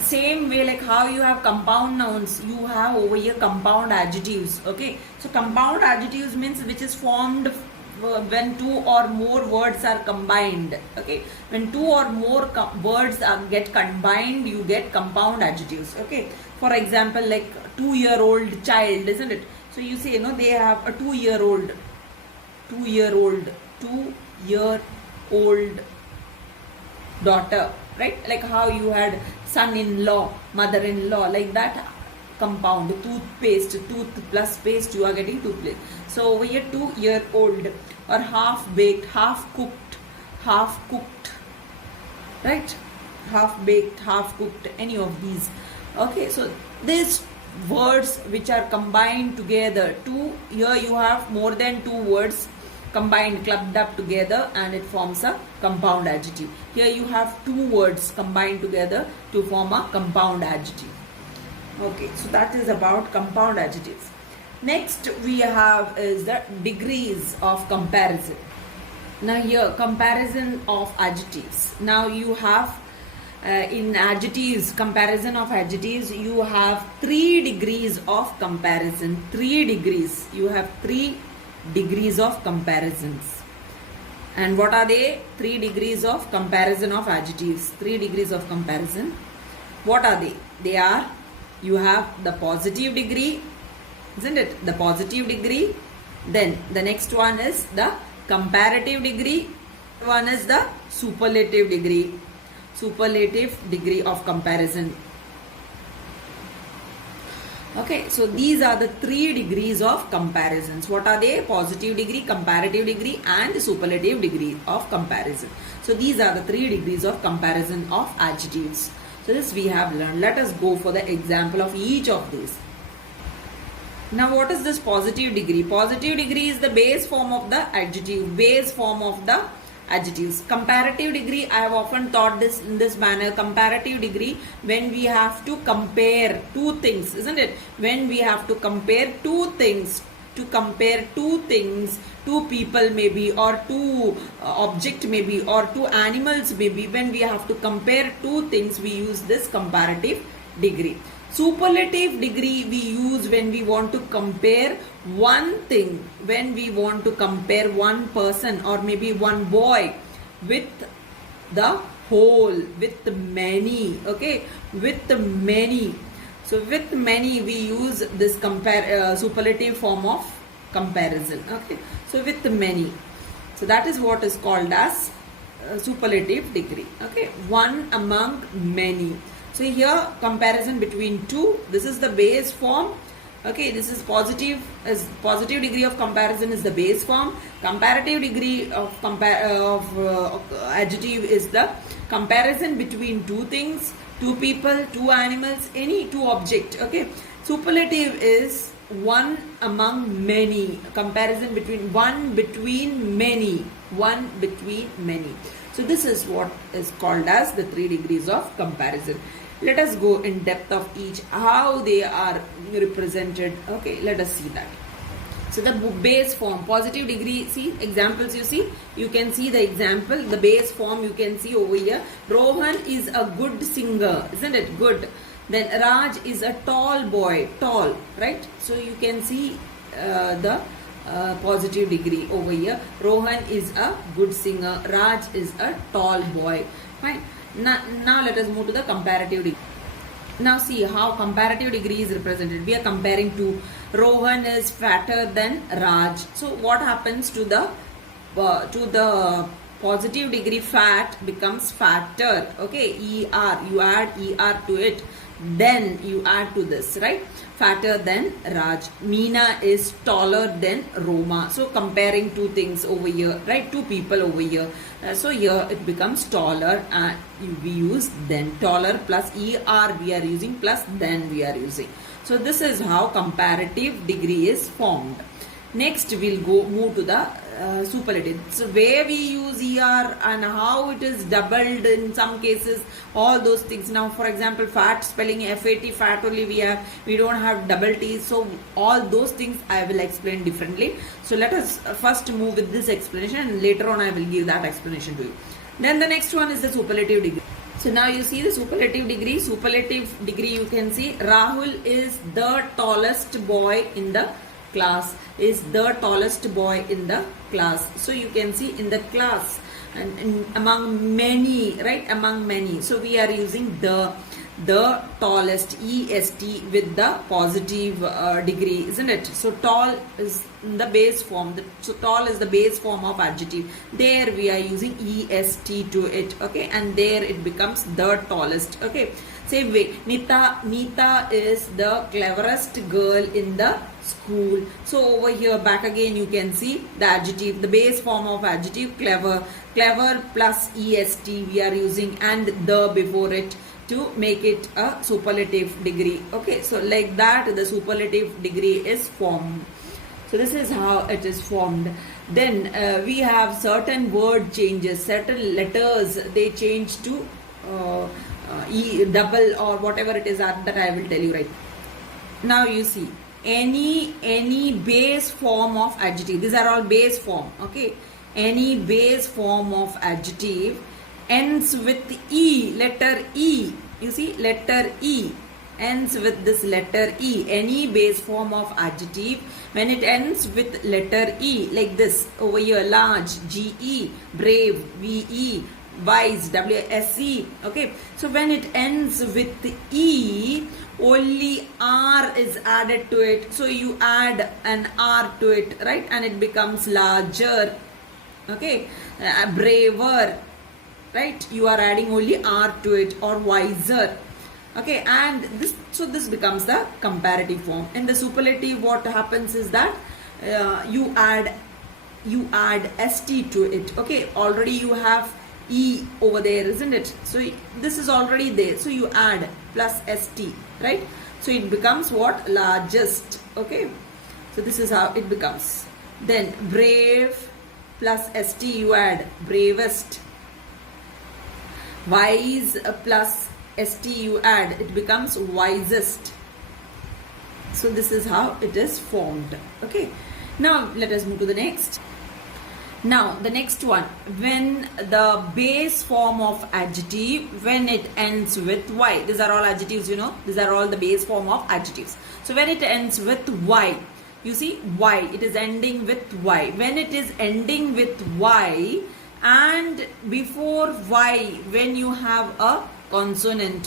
same way like how you have compound nouns, you have over here compound adjectives. Okay, so compound adjectives means which is formed when two or more words are combined. Okay, when two or more words get combined, you get compound adjectives. Okay, for example, like 2-year-old child, isn't it? So you say, they have a 2-year-old daughter, right? Like how you had son-in-law, mother-in-law, like that. Compound, toothpaste, tooth plus paste, you are getting toothpaste. So over here 2-year-old, or half-baked, half-cooked, right? Half-baked, half-cooked, any of these. Okay, so these words which are combined together, here you have more than two words combined, clubbed up together, and it forms a compound adjective. Here you have two words combined together to form a compound adjective. Okay, so that is about compound adjectives. Next we have is the degrees of comparison. Now here, comparison of adjectives. Now you have in adjectives, comparison of adjectives, you have 3 degrees of comparison. 3 degrees. You have 3 degrees of comparisons. And what are they? 3 degrees of comparison of adjectives. 3 degrees of comparison. What are they? They are, you have the positive degree, isn't it? The positive degree. Then the next one is the comparative degree. One is the superlative degree. Superlative degree of comparison. Okay, so these are the 3 degrees of comparisons. What are they? Positive degree, comparative degree, and superlative degree of comparison. So these are the 3 degrees of comparison of adjectives. So this we have learned. Let us go for the example of each of these. Now what is this positive degree? Positive degree is the base form of the adjective, base form of the adjectives. Comparative degree, I have often taught this in this manner. Comparative degree, when we have to compare two things, isn't it? When we have to compare two things, two people maybe, or two object maybe, or two animals maybe. When we have to compare two things, we use this comparative degree. Superlative degree we use when we want to compare one thing, when we want to compare one person or maybe one boy with the whole, with many. Okay, with many. So with many we use this superlative form of comparison. Okay, so with many. So that is what is called as superlative degree. Okay, one among many. So here comparison between two. This is the base form. Okay, this is positive degree of comparison is the base form. Comparative degree of adjective is the comparison between two things, two people, two animals, any two object. Okay, superlative is one among many. Comparison between one between many. So this is what is called as the 3 degrees of comparison. Let us go in depth of each, how they are represented. Okay, let us see that. So the base form, positive degree, see examples you see. You can see the example, the base form you can see over here. Rohan is a good singer, isn't it? Good. Then Raj is a tall boy, tall, right? So you can see the positive degree over here. Rohan is a good singer. Raj is a tall boy. Fine. Now let us move to the comparative degree. Now see how comparative degree is represented. We are comparing to Rohan is fatter than Raj. So what happens to the positive degree? Fat becomes fatter. Okay, ER, you add ER to it. Then you add to this, right? Fatter than Raj. Meena is taller than Roma. So comparing two things over here, right? Two people over here. So here it becomes taller and we use then. Taller plus ER we are using plus then we are using. So this is how comparative degree is formed. Next we'll move to the superlative. So where we use ER and how it is doubled in some cases, all those things. Now for example, fat spelling FAT, fat only we don't have double T. So all those things I will explain differently. So let us first move with this explanation and later on I will give that explanation to you. Then the next one is the superlative degree. So So now you see the superlative degree. Superlative degree, you can see Rahul is the tallest boy in the class. Is the tallest boy in the class. So you can see in the class and among many, right? Among many. So we are using the tallest, est, with the positive degree, isn't it? So tall is the base form. So tall is the base form of adjective. There we are using est to it, okay? And there it becomes the tallest, okay? Same way, Nita is the cleverest girl in the school. So over here, back again, you can see the adjective, the base form of adjective, clever plus est we are using, and the before it, to make it a superlative degree. Okay, so like that the superlative degree is formed. So this is how it is formed. Then we have certain word changes, certain letters they change to double or whatever it is that I will tell you right now. You see any base form of adjective, these are all base form, okay? Any base form of adjective ends with E, letter E. You see, letter E ends with this letter E. Any base form of adjective, when it ends with letter E, like this over here, large, GE, brave, VE, wise, WSE, okay? So when it ends with E, only R is added to it. So you add an R to it, right? And it becomes larger, okay? Braver, right? You are adding only R to it, or wiser, okay? And this becomes the comparative form. In the superlative, what happens is that you add st to it, okay? Already you have E over there, isn't it? So this is already there, so you add plus st, right? So it becomes what? Largest, okay? So this is how it becomes. Then brave plus st, you add bravest. Wise plus st, you add, it becomes wisest. So this is how it is formed, okay? Now let us move to the next. Now the next one, when the base form of adjective, when it ends with y, these are all adjectives, you know, these are all the base form of adjectives. So when it ends with y, you see y, it is ending with y. When it is ending with y and before y, when you have a consonant,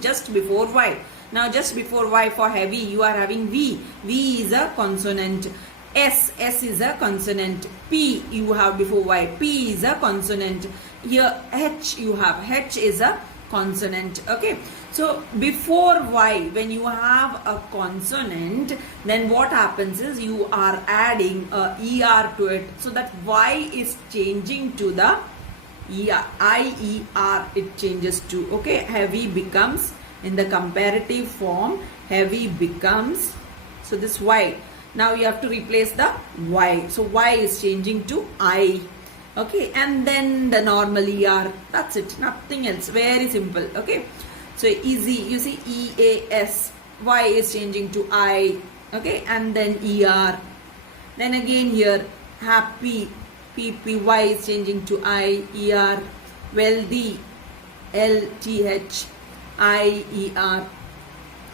just before y. Now just before y, for heavy, you are having v is a consonant. S is a consonant. P you have before y, P is a consonant. Here H you have, H is a consonant, okay? So before y, when you have a consonant, then what happens is you are adding a er to it, so that y is changing to the IER, it changes to, okay? Heavy becomes, in the comparative form, heavy becomes, so this y, now you have to replace the y, so y is changing to I, okay? And then the normal ER, that's it, nothing else, very simple, okay? So easy, you see EAS, y is changing to I, okay? And then ER, then again here happy, y is changing to I, ER, wealthy, LTH, IER.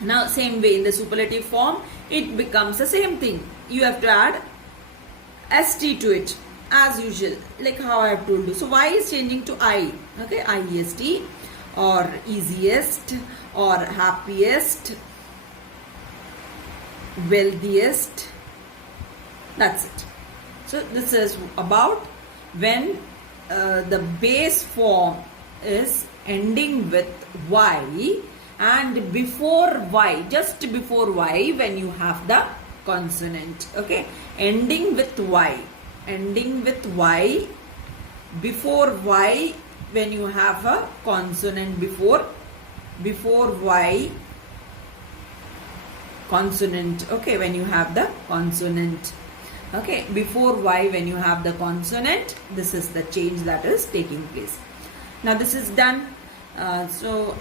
Now same way in the superlative form, it becomes the same thing. You have to add st to it as usual, like how I have told you. So y is changing to I, okay? IEST, or easiest, or happiest, wealthiest. That's it. So this is about when the base form is ending with y, and before y, just before y, when you have the consonant, okay? Ending with y, before y, when you have a consonant before y, consonant, okay? When you have the consonant, okay? Before y, when you have the consonant, this is the change that is taking place. Now this is done. So